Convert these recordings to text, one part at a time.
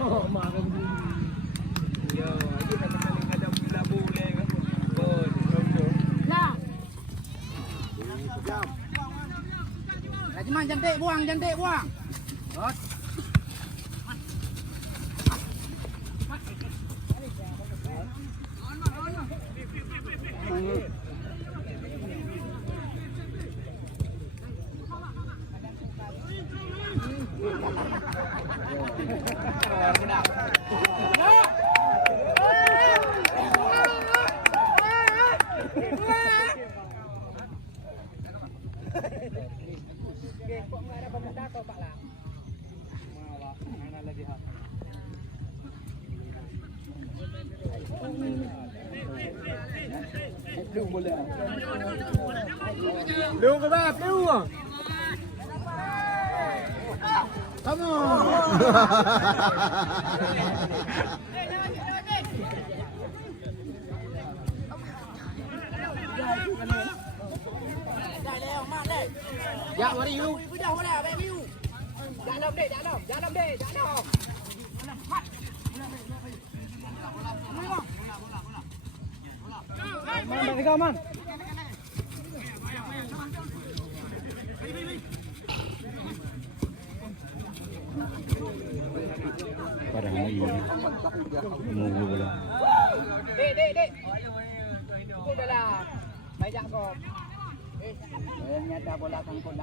Oh, makan dulu. Yo, lagi ada boleh kan? Oh, Nah. Rajiman cantik buang. Hot. Lưu cái ba, lưu à? Come on. Dạ vào đi Lưu. Dạ đâm đi. Man, đi man. Parang may mulu lang. Dek. Aku dalam. Banyak kau. Nyata bola kangkul.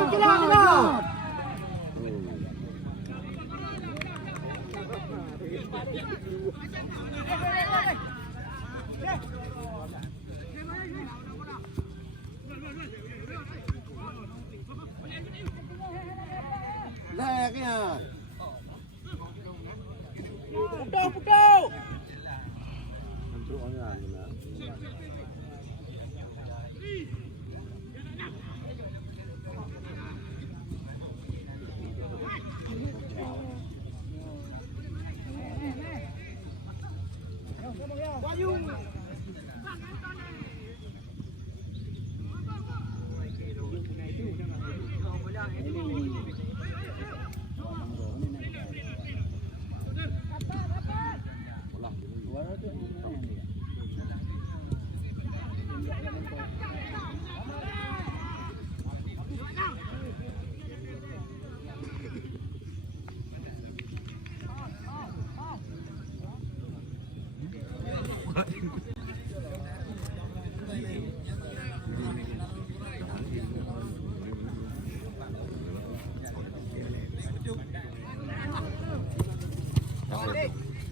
Gila. Leknya. Pukul.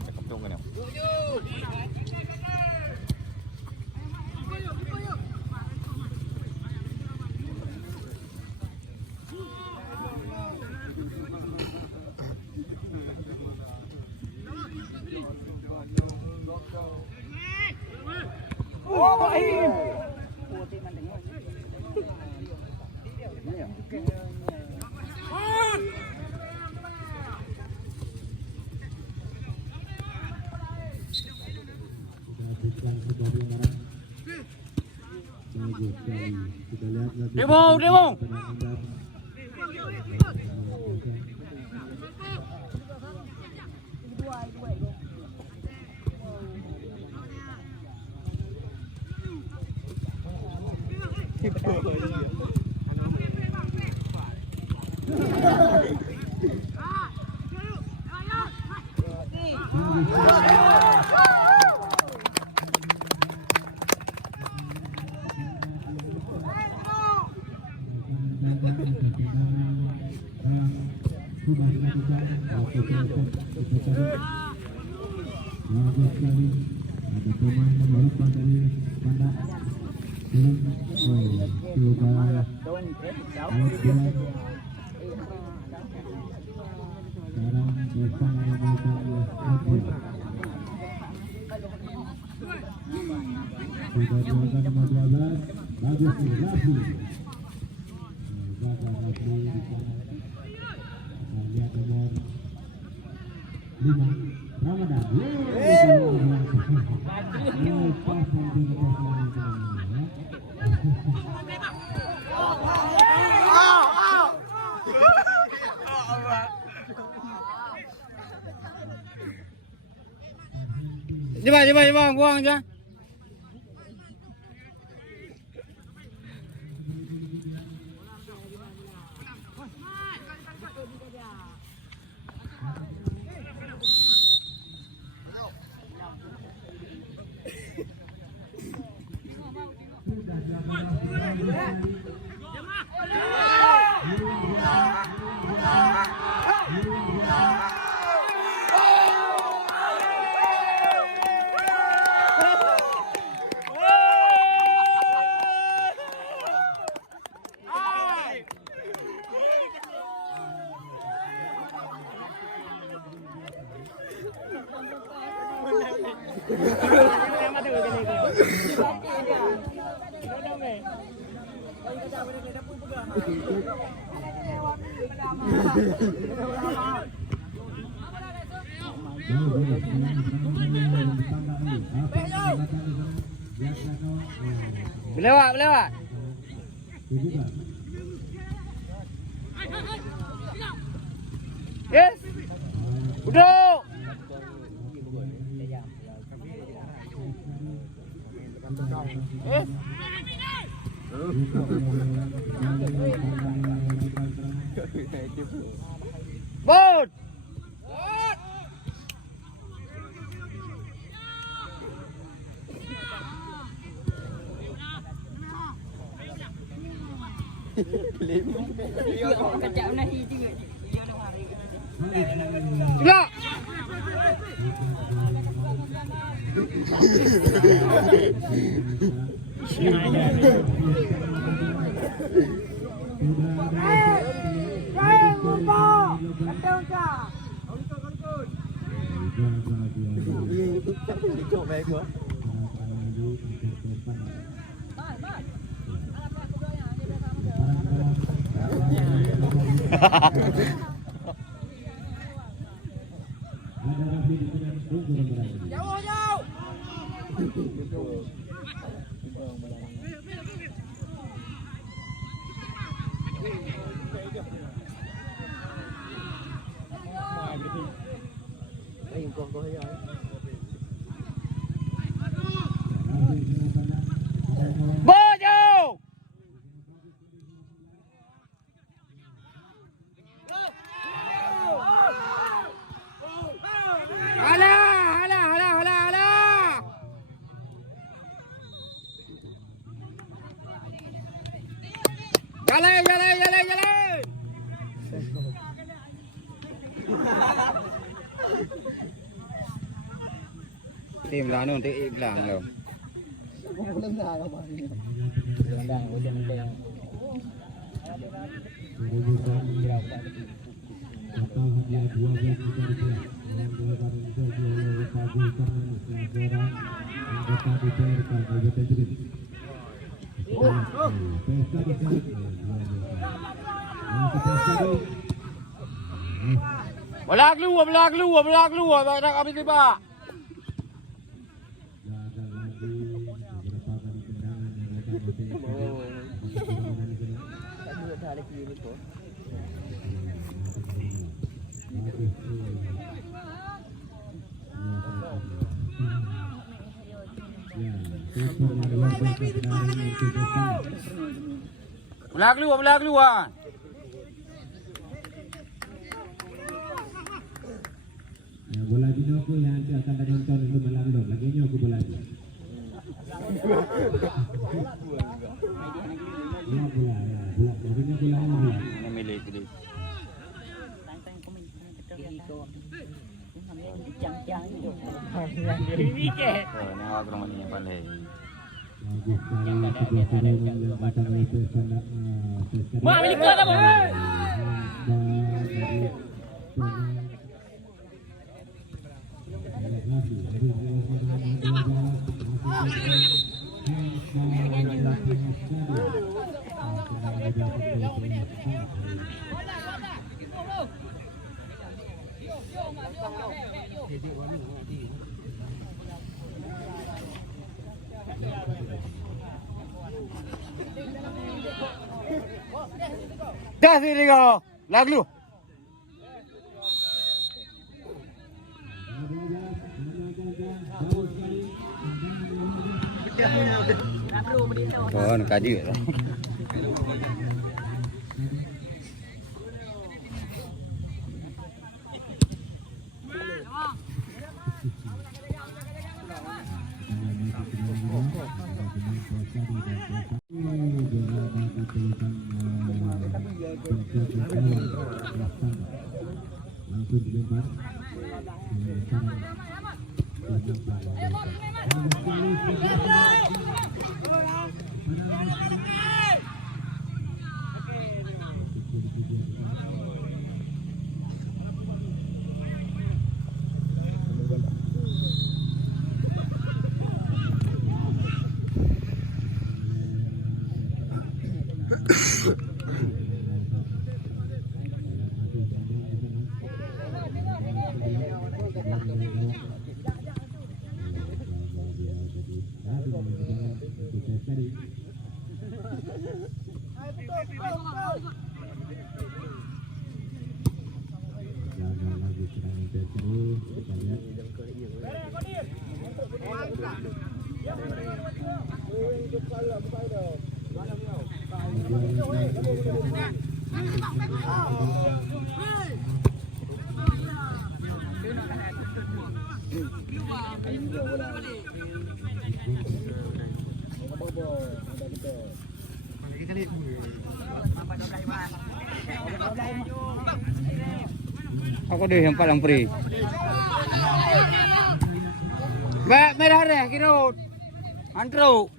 Cakap tu kan. Oh, baik. Demo. Bagus sekali. Ada pemain yang baru dari Banda. Coba Alex Bilan. Sekarang Evan menemukan Edwin. Sudah dilakukan nomor 12. Bagus nih, Rafi. Bagus Rafi di sana. Lihat nomor Ramadan. Coba, buang aja. Belewat. Yes. Duduk. Yes. Bot. Tidak. Jauh. Bojo. Alah. Jalan. Tim lah nu tik iklan lo. Bola keluar, tak habis tiba. Bola keluar. Bola dino ko yang nanti akan ada nonton itu malam dong. Lagi ni aku bola dia. Ya bola. Lagi bola. Namile gede. Ni awak rumah ni pandai. Wah, milik gua tak boleh. Dah sini kau. Lag lu. Oh, nak kaji. Langsung dilempar. Jaga lagi serangan Petri, kita lihat. Aku deh yang paling free. Merah deh, kira antro.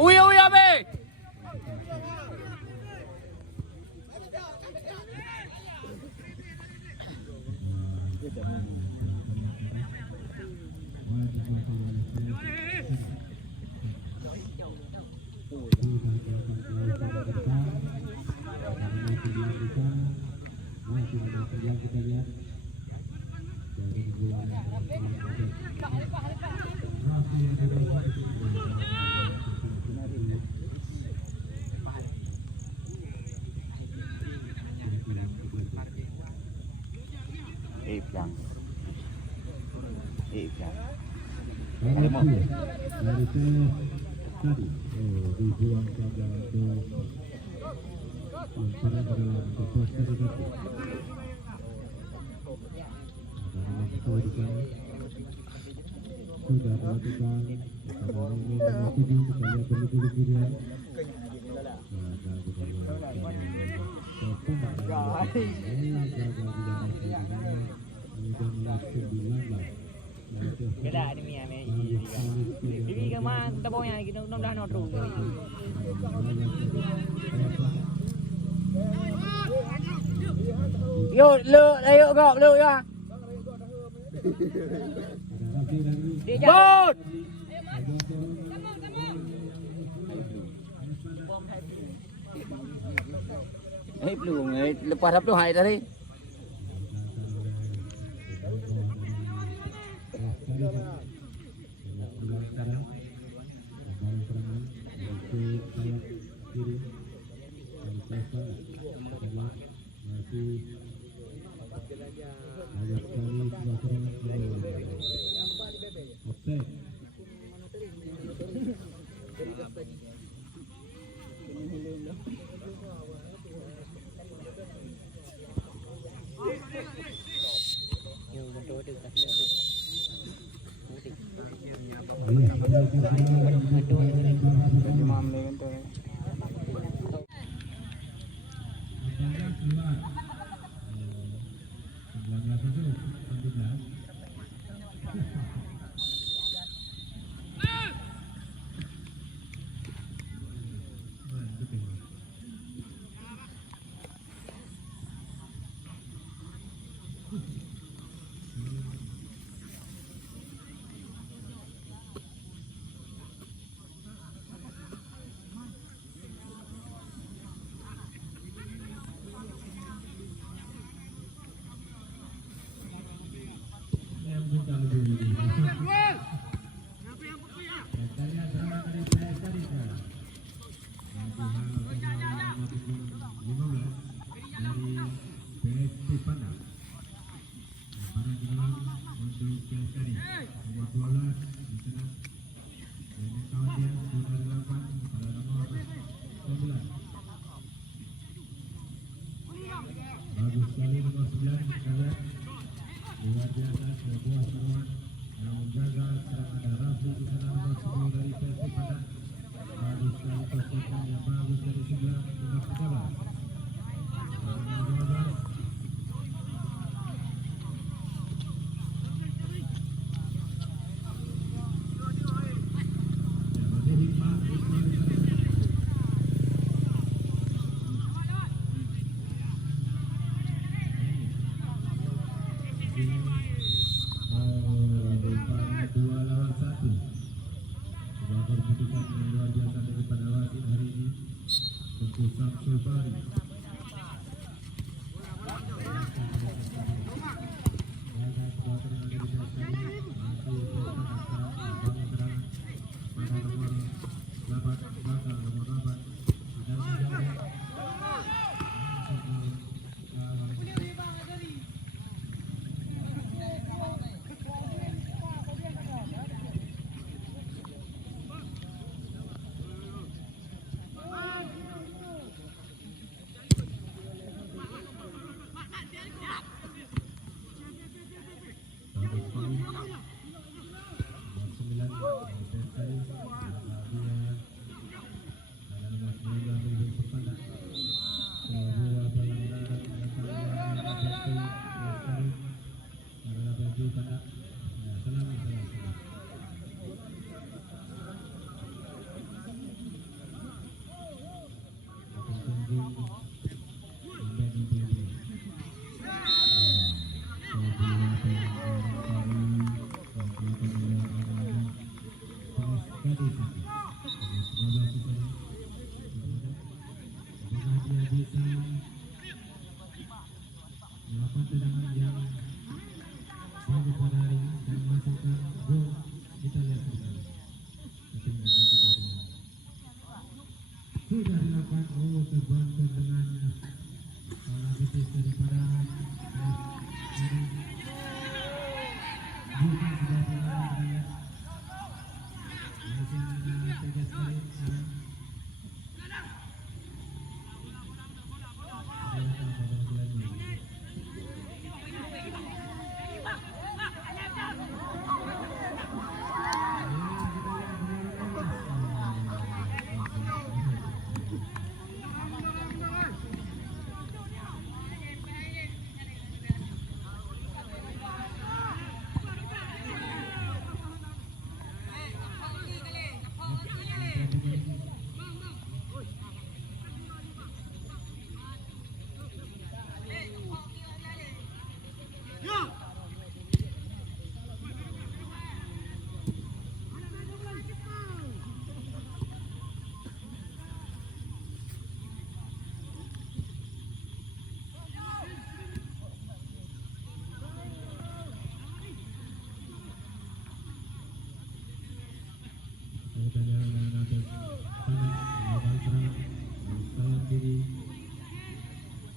Uya uya be. Iklan. Dibuang pada lemparan pada poster itu. Sudah dilakukan. Sekarang ini menuju kita lihat dulu. Keda ni mi ame. Bibi ke mah tabonya gitu nom dah notru. Yo, lu ayo gok lu ya. Bot. Belum, lepas apa tu hai tadi? Persib Padang. Lemparan ke dalam untuk Kelestari. Nomor 12 di sana. Dan kawan dia sudah 8 pada nomor 9. Bagus sekali nomor 9 kita lihat. Luar biasa sebuah seruan yang menjaga serangan ada Rafi di sana nomor 10 dari Persib Padang. Bagus sekali posisinya yang bagus dari sebelah nomor 13. Nomor 12. Dua lawan satu. Sebuah keputusan yang luar biasa daripada wasit hari ini untuk Samsul Fahri. Jaga sebuah tendangan dari Pelestari. Masih tertangkap sekarang bangun serangan pada nomor 8 bakal nomor 8 dan menjaga melakukan tendangan yang bagus pada hari ini dan menghasilkan gol. Kita lihat bersama. Sudah dilakukan terbantu dengan salah betis daripada bukan sudah dilakukan kita lihat. Masih tegas sekali sekarang.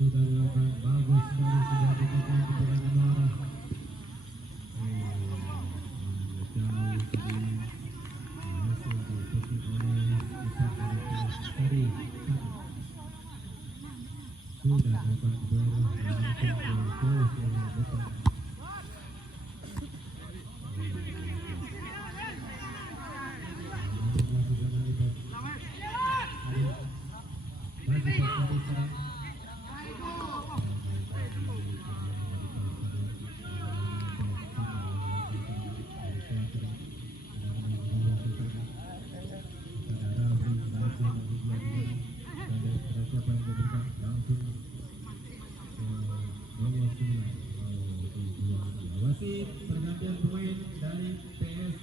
Sudah dilakukan bagus sekali sudah ditekan kepada nomor jauh tadi hasil dipetik oleh Ustaz Pelestari. Sudah dapat berlangsung terus oleh depan. Wasit pergantian pemain dari PS.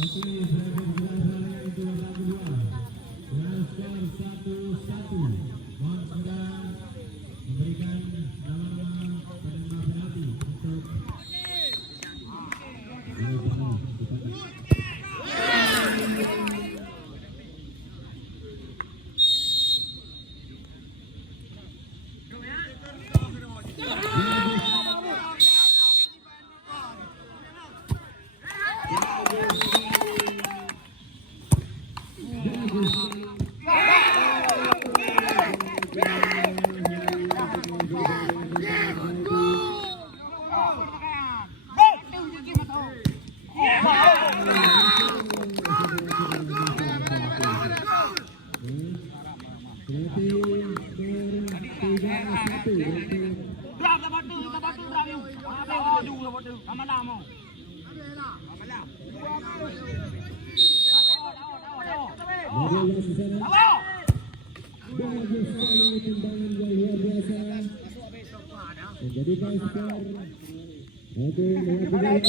Oke, saya itu babak kedua. Dengan skor 1-1. Mohon segera memberikan nama-nama penerima penalti untuk bagus sekali tendangan yang luar biasa menjadikan skor. Oke, kita lihat.